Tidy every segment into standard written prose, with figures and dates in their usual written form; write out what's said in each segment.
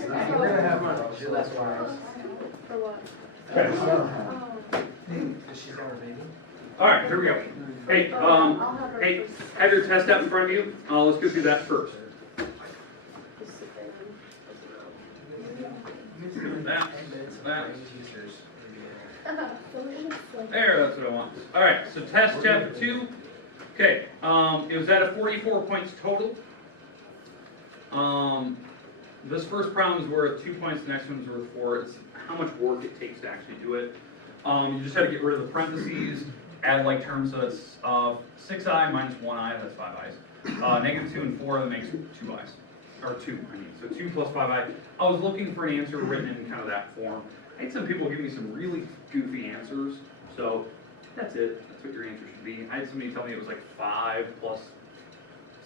We're gonna have less wires. For what? Okay. Because she's on her baby. All right, here we go. Hey, hey, have your test out in front of you. Let's go through that first. Just sit there That. and. There, that's what I want. All right, so test chapter 2. Okay, it was at a 44 points total. This first problem is worth 2 points, the next one's worth 4. It's how much work it takes to actually do it. You just had to get rid of the parentheses, add like terms, so it's 6i minus 1i, that's 5i's. Negative 2 and 4, that makes 2i's. Or 2, I mean, so 2 plus 5i. I was looking for an answer written in kind of that form. I had some people give me some really goofy answers, so that's it. That's what your answer should be. I had somebody tell me it was like 5 plus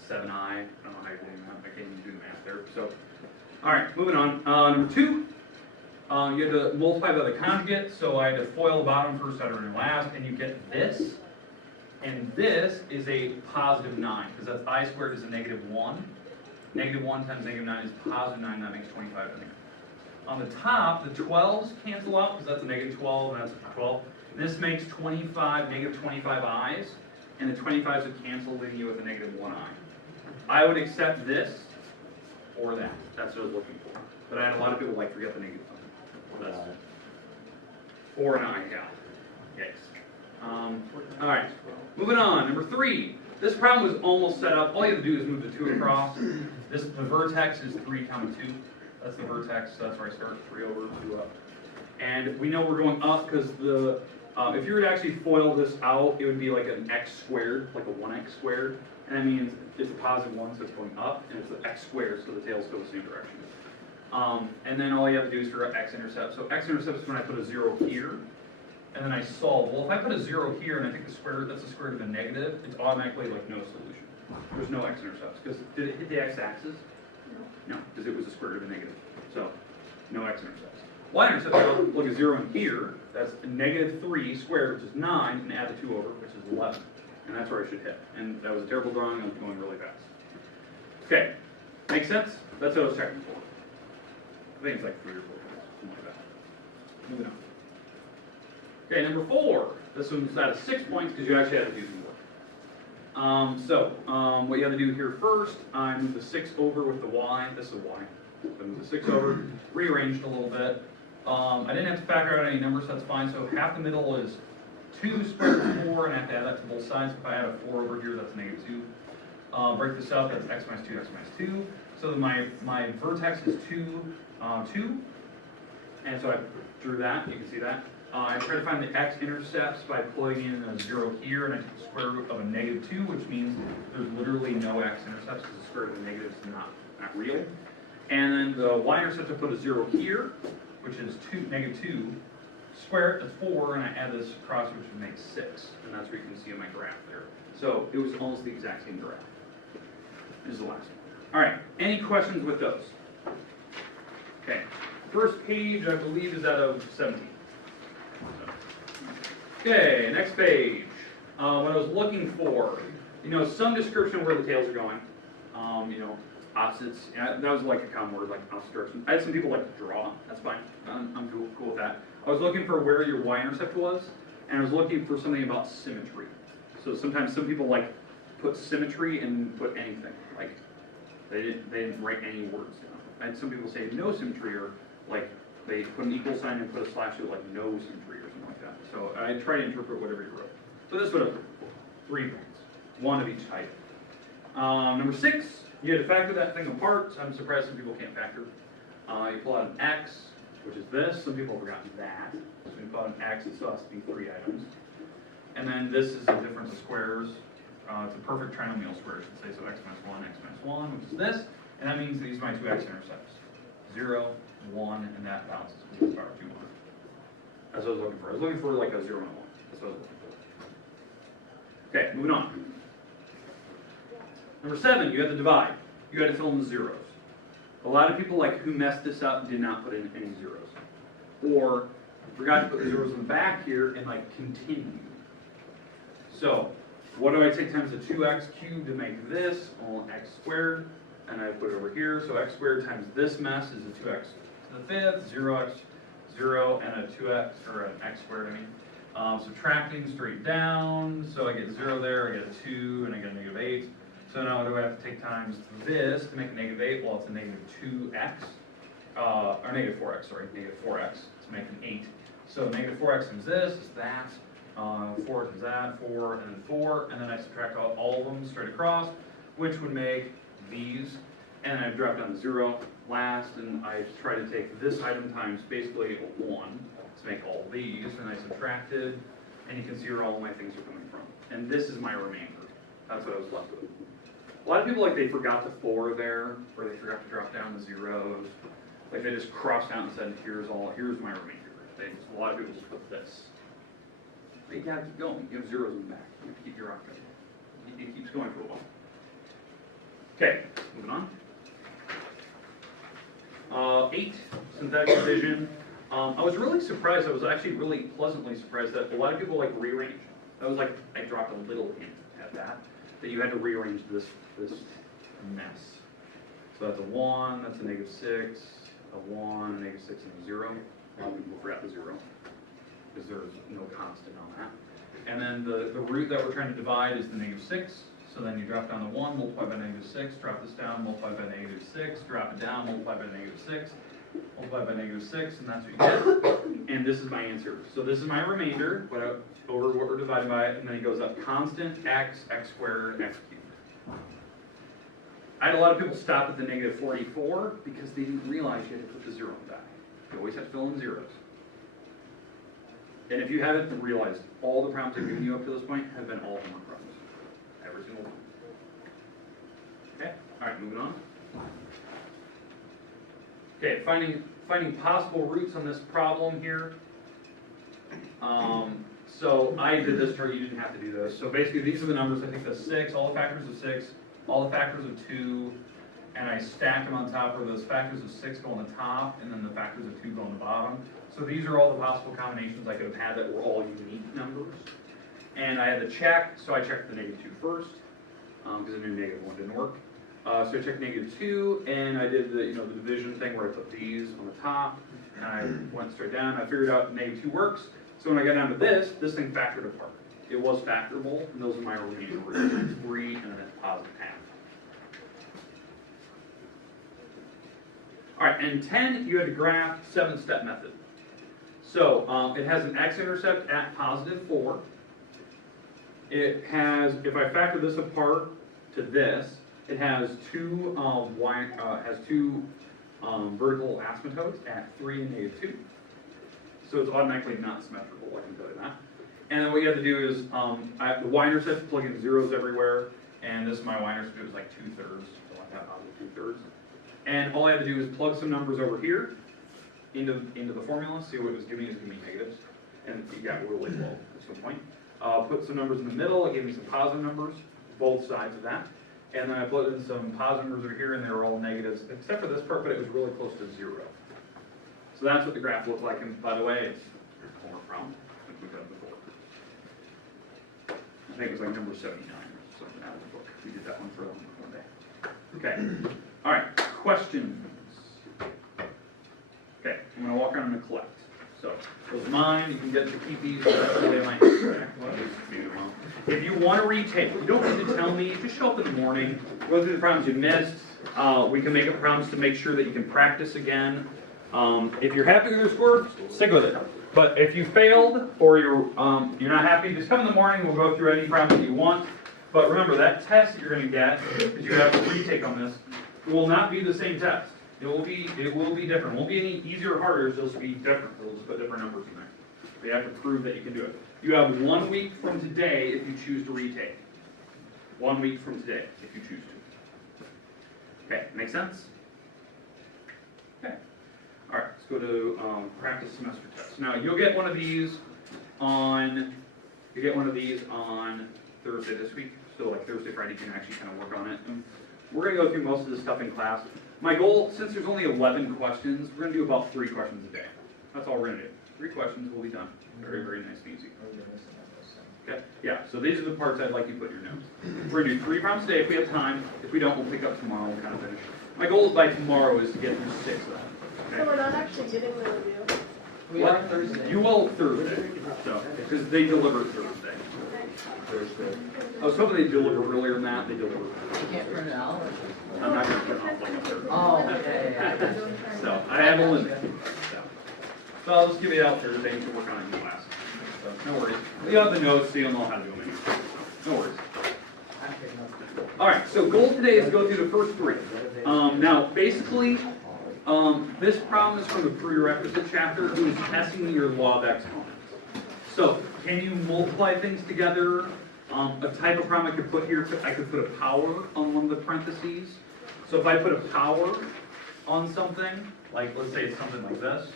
7i. I don't know how you're doing that. I can't even do the math there. So, all right, moving on. Number 2, you had to multiply by the conjugate, so I had to FOIL the bottom first, outer, and last, and you get this. And this is a positive 9, because that's I squared is a negative 1. Negative 1 times negative 9 is positive 9, that makes 25 in there. On the top, the 12s cancel out, because that's a negative 12, and that's a 12. This makes 25, negative 25 i's, and the 25s would cancel, leaving you with a negative 1i. I would accept this or that. That's what I was looking for. But I had a lot of people like forget the negative sign. That's 4 and I, yeah. Yikes. All right, moving on. Number 3. This problem was almost set up. All you have to do is move the 2 across. The vertex is 3, 2. That's the vertex, so that's where I start, 3 over, 2 up. And we know we're going up because the, if you were to actually FOIL this out, it would be like an x squared, like a 1x squared. And that means it's a positive 1, so it's going up, and it's an x squared, so the tails go the same direction. And then all you have to do is figure out x-intercept. So x-intercept is when I put a 0 here, and then I solve. Well, if I put a 0 here and I take the square root, that's the square root of a negative, it's automatically like no solution. There's no x-intercepts, because did it hit the x-axis? No, because it was a square root of a negative. So, no x-intercepts. Y-intercept, look at 0 in here, that's a negative 3 squared, which is 9, and add the 2 over, which is 11. And that's where I should hit. And that was a terrible drawing, I'm going really fast. Okay, makes sense? That's what I was checking for. I think it's like 3 or 4 points, something like that. Moving on. Okay, number 4. This one's out of 6 points because you actually had to do some work. What you have to do here first, I move the 6 over with the y. This is a y. So I move the 6 over, rearranged a little bit. I didn't have to factor out any numbers, so that's fine. So half the middle is 2 squared root of 4, and I have to add that to both sides. If I add a 4 over here, that's negative 2. Break this up, that's x minus 2, x minus 2. So my vertex is 2, 2. And so I drew that, you can see that. I try to find the x-intercepts by plugging in a 0 here, and I take the square root of a negative 2, which means there's literally no x-intercepts because the square root of the negative is not real. And then the y-intercept, I put a 0 here, which is negative 2 squared, that's 4, and I add this across, which would make 6. And that's what you can see in my graph there. So it was almost the exact same graph. This is the last one. All right, any questions with those? Okay, first page, I believe, is out of 17. Okay, next page. What I was looking for, some description of where the tails are going. Opposites. Yeah, that was like a common word, like opposite direction. I had some people like to draw. That's fine. I'm cool with that. I was looking for where your y-intercept was, and I was looking for something about symmetry. So sometimes some people like put symmetry and put anything. Like they didn't write any words down. I had some people say no symmetry, or like they put an equal sign and put a slash to like no symmetry or something like that. So I try to interpret whatever you wrote. So this would have 3 points, 1 of each type. Number 6, you had to factor that thing apart. I'm surprised some people can't factor. You pull out an x, which is this. Some people have forgotten that. So when you pull out an x, it still has to be 3 items. And then this is the difference of squares. It's a perfect trinomial square, I should say. So x minus 1, which is this. And that means these are my 2 x-intercepts. 0, 1, and that balances with the power 2, 1. That's what I was looking for. I was looking for like a 0 and a 1. That's what I was looking for. Okay, moving on. Number 7, you had to divide. You had to fill in the zeros. A lot of people who messed this up did not put in any zeros. Or forgot to put the zeros in the back here and continue. So, what do I take times the 2x cubed to make this? Well, x squared. and I put it over here. So x squared times this mess is a 2x to the 5th, 0x, 0, and a 2x, or an x squared, I mean. Subtracting straight down, so I get 0 there, I get a 2, and I get a negative 8. So now what do I have to take times this to make a negative 8? Well, it's a negative 2x, or negative 4x, sorry, negative 4x to make an 8. So negative 4x times this is that, 4 times that, 4, and then 4, and then I subtract all of them straight across, which would make these, and I drop down to 0 last, and I try to take this item times basically 1 to make all these, and I subtracted, and you can see where all of my things are coming from. And this is my remainder. That's what I was left with. A lot of people, like, they forgot the 4 there, or they forgot to drop down the zeros. Like, they just crossed out and said, here's my remainder. A lot of people just put this. But you gotta keep going. You have zeros in the back. You have to keep your rocket. It keeps going for a while. Okay, moving on. 8, synthetic division. I was really surprised. I was actually really pleasantly surprised that a lot of people like rearrange. That was like, I dropped a little hint at that you had to rearrange this mess. So that's a 1, that's a negative 6, a 1, a negative 6, and a 0. A lot of people forgot the 0, because there's no constant on that. And then the root that we're trying to divide is the negative 6. So then you drop down the 1, multiply by negative 6, drop this down, multiply by negative 6, drop it down, multiply by negative 6, multiply by negative 6, and that's what you get. And this is my answer. So this is my remainder, over what we're dividing by, and then it goes up constant x, x squared, x cubed. I had a lot of people stop at the negative 44 because they didn't realize you had to put the 0 back. You always have to fill in zeros. And if you haven't realized, all the problems I've given you up to this point have been all homework problems. Every single one. Okay, all right, moving on. Okay, finding possible roots on this problem here. So I did this chart, you didn't have to do this. So basically these are the numbers, I think the 6, all the factors of 6, all the factors of 2, and I stack them on top where those factors of 6 go on the top, and then the factors of 2 go on the bottom. So these are all the possible combinations I could have had that were all unique numbers. And I had to check, so I checked the negative 2 first, because I knew negative 1 didn't work. So I checked negative 2, and I did the division thing where I put these on the top, and I went straight down. I figured out negative 2 works. So when I got down to this thing factored apart. It was factorable, and those are my remaining roots. 3 and then positive half. All right, and 10, you had to graph 7-step method. So it has an x-intercept at positive 4. It has, if I factor this apart to this, it has two vertical asymptotes at 3 and negative 2. So it's automatically not symmetrical, I can tell you that. And then what you have to do is, I have the y-intercept, plug in zeros everywhere, and this is my y-intercept, it was like 2/3, so like that, positive 2/3. And all I had to do is plug some numbers over here into the formula, see what it was giving me, negatives, and it got really low at some point. Put some numbers in the middle, it gave me some positive numbers, both sides of that. And then I put in some positive numbers over here, and they were all negatives, except for this part, but it was really close to 0. So that's what the graph looked like, and by the way, it's a homework problem, like we've done before. I think it was like number 79 or something out of the book. We did that one for one day. Okay, all right, questions. Okay, I'm gonna walk around and collect. So, those are mine, you can get to keep these, that's the way I might If you want to retake, you don't need to tell me, just show up in the morning, go through the problems you missed. We can make up problems to make sure that you can practice again. If you're happy with your score, stick with it. But if you failed, or you're not happy, just come in the morning, we'll go through any problem that you want. But remember, that test that you're going to get, because you have a retake on this, will not be the same test. It will be different. It won't be any easier or harder, it'll just be different. It'll just put different numbers in there. So you have to prove that you can do it. You have 1 week from today if you choose to retake. 1 week from today if you choose to. Okay, make sense? Okay. All right, let's go to practice semester tests. Now you'll get one of these on Thursday this week. So like Thursday, Friday, you can actually kind of work on it. And we're going to go through most of this stuff in class. My goal, since there's only 11 questions, we're going to do about 3 questions a day. That's all we're going to do. 3 questions will be done. Very, very nice and easy. Okay, yeah, so these are the parts I'd like you to put in your notes. We're gonna do 3 problems today if we have time. If we don't, we'll pick up tomorrow and kind of finish. My goal by tomorrow is to get through 6 of them. So we're not actually getting the review. We are Thursday. You will Thursday, so, because they deliver Thursday. Thursday. I was hoping they'd deliver earlier than that, they deliver. You can't print it out? I'm not gonna print off like a Thursday. Oh, yeah. So, I have a limit. So I'll just give it out Thursday and you can work on it in class. So, no worries. You have the notes, so you'll know how to do them anyway. So, no worries. I'm picking up. All right, so goal today is to go through the first 3. Now, basically, this problem is from the prerequisite chapter, who is testing your law of exponents. So, can you multiply things together? A type of problem I could put here, I could put a power on one of the parentheses. So if I put a power on something, like let's say it's something like this,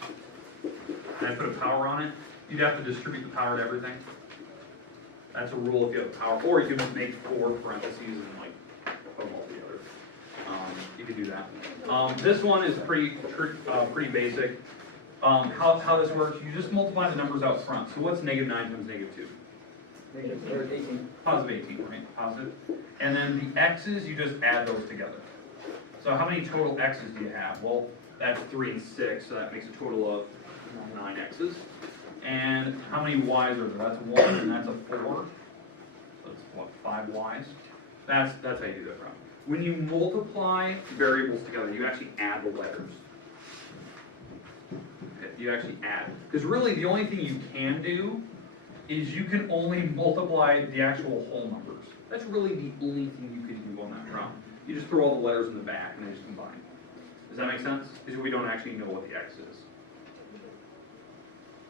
and I put a power on it, you'd have to distribute the power to everything. That's a rule if you have a power, or you can make 4 parentheses and like put them all together. You could do that. This one is pretty basic. How this works, you just multiply the numbers out front. So what's -9 times -2? Negative 18. Positive 18, right? Positive. And then the x's, you just add those together. So how many total x's do you have? Well, that's 3 and 6, so that makes a total of 9 x's. And how many y's are there? That's 1 and that's a 4. So that's what, 5 y's? That's how you do that problem. When you multiply variables together, you actually add the letters. You actually add. Because really the only thing you can do is you can only multiply the actual whole numbers. That's really the only thing you can do on that problem. You just throw all the letters in the back and they just combine. Does that make sense? Because we don't actually know what the x is.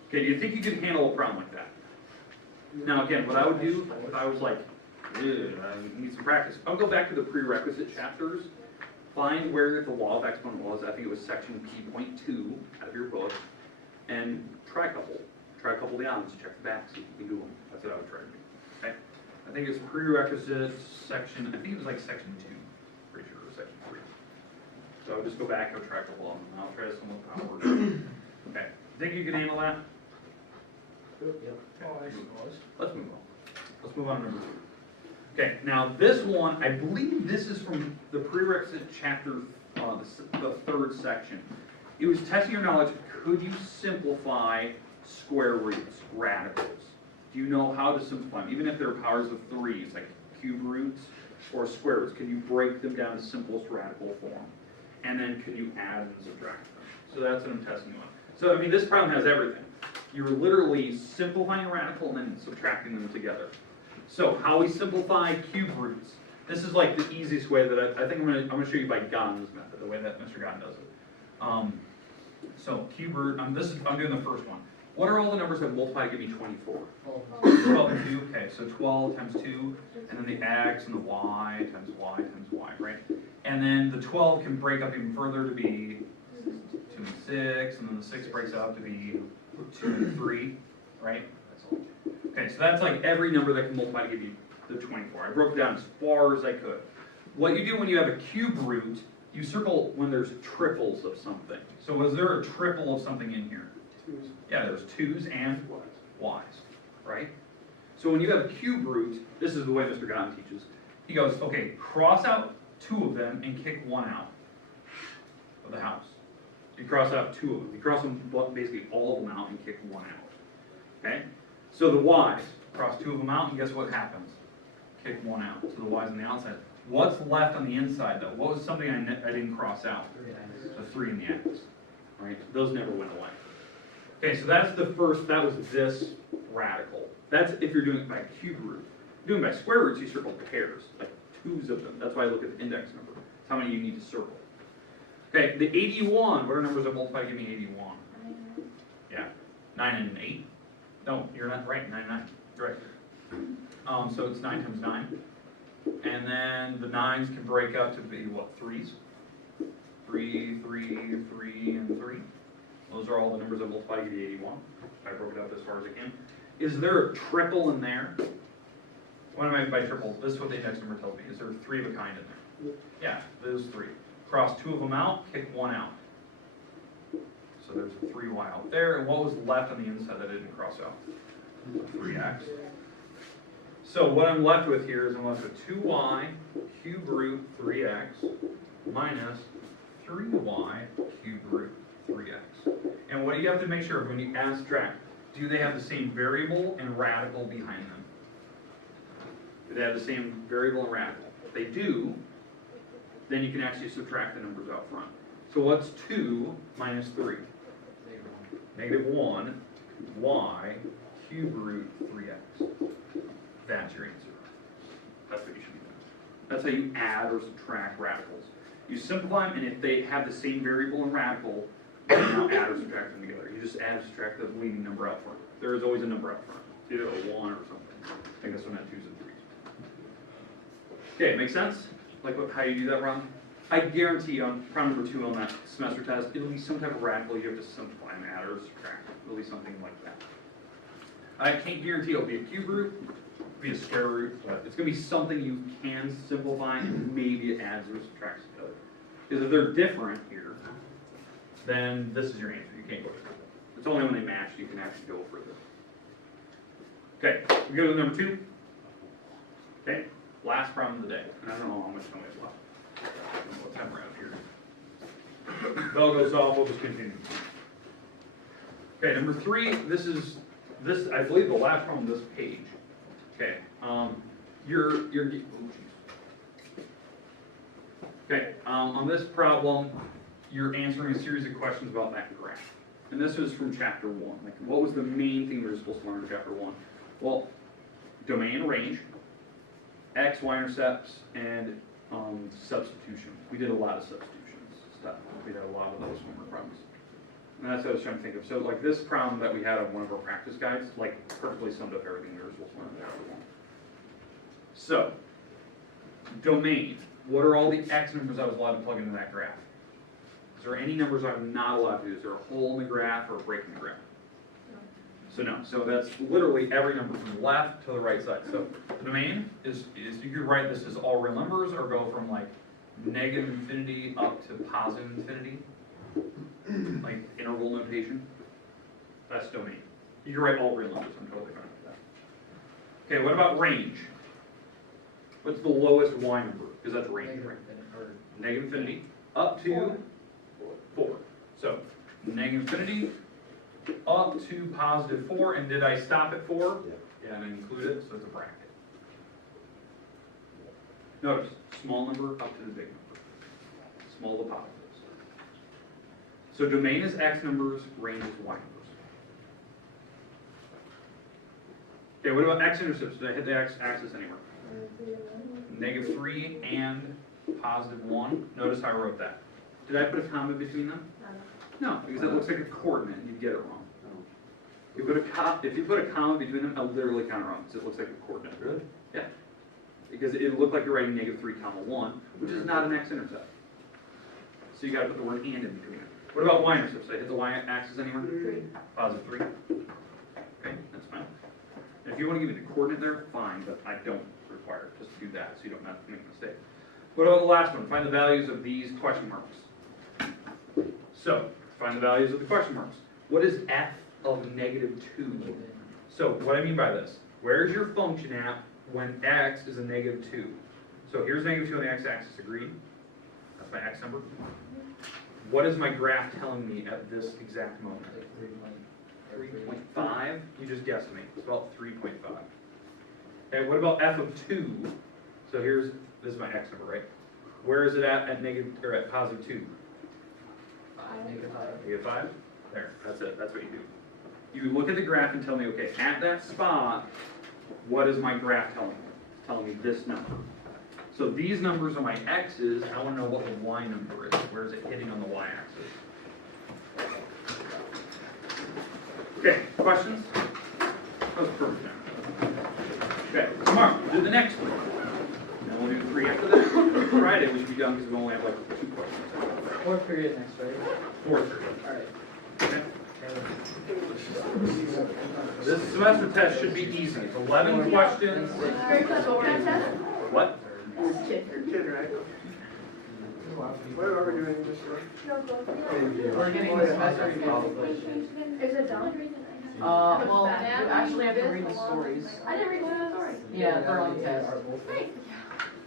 Okay, do you think you can handle a problem like that? Now again, what I would do if I was like, I need some practice, I'll go back to the prerequisite chapters, find where the law of exponent was. I think it was section P.2 out of your book, and try a couple. Try a couple of the odds, check the back, see if you can do them. That's what I would try to do. Okay? I think it's prerequisite section, I think it was like section 2, pretty sure, or section 3. So I'll just go back, I'll try a couple of them, and I'll try some with power. Okay, think you can handle that? Yep. Oh, I suppose. Let's move on. Let's move on to number 2. Okay, now this one, I believe this is from the prerequisite chapter, the 3rd section. It was testing your knowledge, could you simplify square roots, radicals? Do you know how to simplify them? Even if they're powers of 3s, like cube roots or square roots, can you break them down to simplest radical form? And then can you add and subtract them? So that's what I'm testing you on. So, I mean, this problem has everything. You're literally simplifying a radical and then subtracting them together. So, how we simplify cube roots. This is like the easiest way that I think I'm gonna show you by Gon's method, the way that Mr. Gon does it. So, cube root, I'm doing the first one. What are all the numbers that multiply to give me 24? 12 and 2, okay, so 12 times 2, and then the x and the y times y, right? And then the 12 can break up even further to be 2 and 6, and then the 6 breaks up to be 2 and 3, right? Okay, so that's like every number that can multiply to give you the 24. I broke it down as far as I could. What you do when you have a cube root, you circle when there's triples of something. So was there a triple of something in here? Yeah, there's 2's and y's, right? So when you have a cube root, this is the way Mr. Gon teaches. He goes, okay, cross out 2 of them and kick 1 out of the house. You cross out 2 of them. You cross them basically all of them out and kick 1 out. Okay? So the y's, cross 2 of them out, and guess what happens? Kick 1 out. So the y's on the outside. What's left on the inside, though? What was something I didn't cross out? The 3 and the x. Right? Those never went away. Okay, so that's the first, that was this radical. That's if you're doing it by cube root. If you're doing it by square roots, you circle pairs, like 2's of them. That's why I look at the index number. That's how many you need to circle. Okay, the 81, what are numbers that multiply to give me 81? Yeah, 9 and 8. No, you're not right, 9 and 9. You're right. So it's 9 times 9. And then the 9's can break up to be, what, 3's? 3, 3, 3, and 3. Those are all the numbers that multiply to give you 81. I broke it up as far as I can. Is there a triple in there? What am I by triple? This is what the index number tells me. Is there 3 of a kind in there? Yeah, there's 3. Cross 2 of them out, kick 1 out. So there's a 3y out there. And what was left on the inside that I didn't cross out? 3x. So what I'm left with here is I'm left with 2y cube root 3x minus 3y cube root 3x. And what you have to make sure of when you add subtract, do they have the same variable and radical behind them? Do they have the same variable and radical? If they do, then you can actually subtract the numbers out front. So what's 2 minus 3? Negative 1 y cube root 3x. That's your answer. That's what you should be doing. That's how you add or subtract radicals. You simplify them, and if they have the same variable and radical, then you now add or subtract them together. You just add or subtract the leading number out front. There is always a number out front. It's either a 1 or something. I think this one had 2s and 3s. Okay, make sense? Like how you do that, Ron? I guarantee you on problem number 2 on that semester test, it'll be some type of radical you have to simplify and add or subtract. It'll be something like that. I can't guarantee it'll be a cube root, it'll be a square root, but it's going to be something you can simplify and maybe it adds or subtracts together. Because if they're different here, then this is your answer. You can't go further. It's only when they match you can actually go further. Okay, we go to number 2. Okay, last problem of the day. And I don't know how much time we have left. I don't know what time we're at here. Bell goes off, we'll just continue. Okay, number 3, this is I believe the last problem on this page. Okay, on this problem, you're answering a series of questions about that graph. And this was from chapter 1. Like, what was the main thing we were supposed to learn in chapter 1? Well, domain and range, X-Intercepts, and substitution. We did a lot of substitutions stuff. We did a lot of those homework problems. And that's what I was trying to think of. So like this problem that we had on one of our practice guides, like perfectly summed up everything we were supposed to learn in chapter 1. So, domain. What are all the X numbers I was allowed to plug into that graph? Is there any numbers I'm not allowed to do? Is there a hole in the graph or a break in the graph? So no. So that's literally every number from the left to the right side. So the domain is you could write this as all real numbers or go from like negative infinity up to positive infinity, like interval notation. That's domain. You can write all real numbers. I'm totally fine with that. Okay, what about range? What's the lowest y number? Because that's range, right? Negative infinity up to 4. So negative infinity up to positive 4, and did I stop at 4? Yeah, and I include it, so it's a bracket. Notice, small number up to the big number. Small to positives. So domain is X numbers, range is Y numbers. Okay, what about X-intercepts? Did I hit the X-axis anywhere? Negative 3 and positive 1. Notice how I wrote that. Did I put a comma between them? No, because that looks like a coordinate and you'd get it wrong. If you put a comma between them, I'll literally count it wrong because it looks like a coordinate. Really? Yeah. Because it looked like you're writing negative 3 comma 1, which is not an X-intercept. So you got to put the word and in between it. What about Y-intercepts? Did I hit the Y-axis anywhere? 3. Positive 3. Okay, that's fine. And if you want to give me the coordinate there, fine, but I don't require it. Just do that so you don't have to make a mistake. What about the last one? Find the values of these question marks. So, find the values of the question marks. What is f of negative 2? So, what I mean by this, where's your function at when x is a negative 2? So, here's negative 2 on the x-axis, agreed? That's my x number. What is my graph telling me at this exact moment? 3.5? You just guessed me. It's about 3.5. Okay, what about f of 2? So this is my x number, right? Where is it at negative, or at positive 2? Negative 5? There, that's it. That's what you do. You look at the graph and tell me, okay, at that spot, what is my graph telling me? It's telling me this number. So these numbers are my x's. I want to know what the y number is. Where is it hitting on the y-axis? Okay, questions? That was perfect. Okay, tomorrow, we'll do the next one. Then we'll do 3 after that. Friday, we should be done because we only have like 2 questions. 4th period next Friday. 4th period. Alright. Okay. This semester test should be easy. It's 11 questions. What? Kid, right? What are we doing this year? We're getting the semester review. Is it done? Well, you actually have to read the stories. I didn't read one of the stories. Yeah, for all test.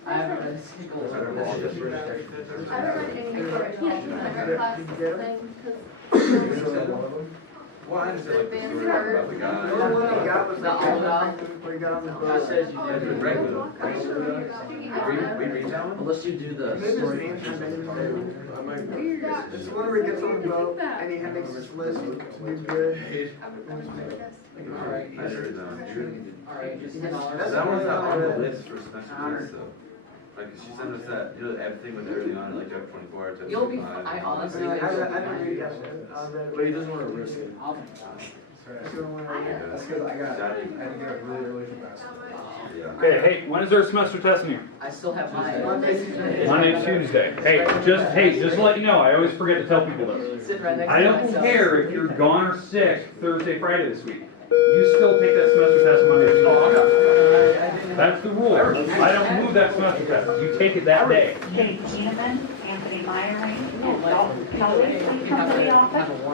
I haven't read a single one. I haven't read any correction in my class thing, because Well, I understand like the story about the The guy. only one I got was The the old guy guy? where he got on the That boat. says you That's did it. regular. I should have. We read that one? Unless you do the Maybe it's story. the answer, maybe it's the- I might go. It's the one where he gets on the boat and he makes his list to do good. Alright, I never read that one. alright, just $10. That one's not on the list for semester quiz though. Like, she sent us that, you know, everything with everything on it, like, you have 24 hours. You'll be fine. I honestly. I didn't read that shit. I read it. But he doesn't want to risk it. I'll That's the only one I read. That's because I had to get up really early for basketball. Yeah. Okay, hey, when is our semester testing here? I still have mine. Monday, Tuesday. Hey, just to let you know, I always forget to tell people this. Sitting right next to I don't myself. care if you're gone or sick Thursday, Friday this week. You still take that semester test Monday, Tuesday. That's the rule. I don't move that semester test. You take it that day. Dave Keenan, Anthony Myring, and Dalton Kelly, please come to the office.